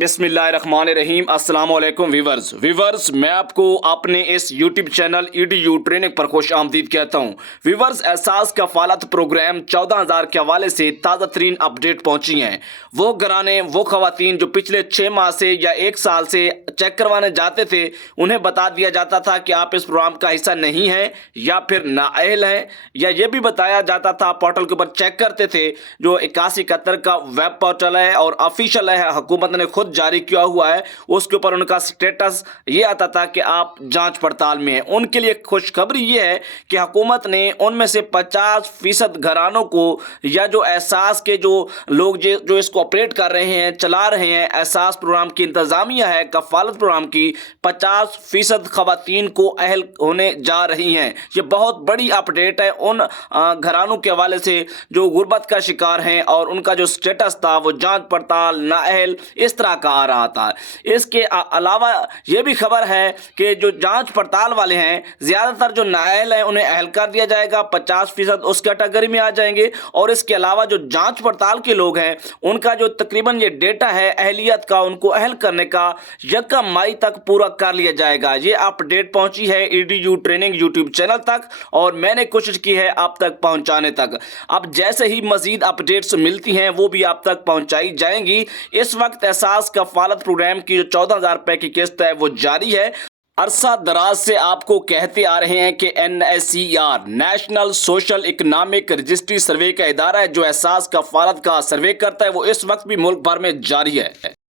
बिस्मिल्लाहिर्रहमानिर्रहीम। अस्सलाम वालेकुम व्यूवर्स, मैं आपको अपने इस यूट्यूब चैनल EDU ट्रेनिंग पर खुश आमदीद कहता हूँ। व्यूवर्स, एहसास कफालत प्रोग्राम 14,000 के हवाले से ताज़ा तरीन अपडेट पहुँची हैं। वो घराने, वो खवातीन जो पिछले 6 माह से या 1 साल से चेक करवाने जाते थे, उन्हें बता दिया जाता था कि आप इस प्रोग्राम का हिस्सा नहीं हैं या फिर नाअहल हैं, या ये भी बताया जाता था, पोर्टल के ऊपर चेक करते थे, जो 8171 का वेब पोर्टल है और ऑफिशियल है, हुकूमत ने खुद जारी किया हुआ है, उसके ऊपर उनका स्टेटस ये आता था कि आप जांच पड़ताल में हैं। उनके लिए खुशखबरी ये है कि हुकूमत ने उनमें से 50% घरानों को, या जो एहसास के जो लोग जो इसको ऑपरेट कर रहे हैं, चला रहे हैं, एहसास प्रोग्राम की इंतजामिया है, कफालत प्रोग्राम की 50% खवातीन को अहल होने जा रही हैं। ये बहुत बड़ी अपडेट है उन घरानों के हवाले से जो गुर्बत का शिकार हैं और उनका जो स्टेटस था वो जांच पड़ताल, नाअहल, इस तरह का आ रहा था। इसके अलावा ये भी खबर है कि जो जांच पड़ताल वाले हैं, ज़्यादातर जो नाअहल हैं उन्हें अहल कर दिया जाएगा, 50% उस कैटेगरी में आ जाएंगे। और इसके अलावा जो जांच पड़ताल के लोग हैं, उनका जो तकरीबन ये डेटा है अहलियत का, उनको अहल करने का 1 मई तक पूरा कर लिया जाएगा। ये अपडेट पहुंची है EDU ट्रेनिंग यूट्यूब चैनल तक और मैंने कोशिश की है आप तक पहुंचाने तक। अब जैसे ही मजीद अपडेट्स मिलती हैं वो भी आप तक पहुंचाई जाएंगी। इस वक्त एहसास कफालत प्रोग्राम की जो 14,000 रुपए की किस्त है वो जारी है। अरसा दराज से आपको कहते आ रहे हैं कि NSER national social economic registry survey का इदारा है जो एहसास कफालत का सर्वे करता है, वो इस वक्त भी मुल्क भर में जारी है।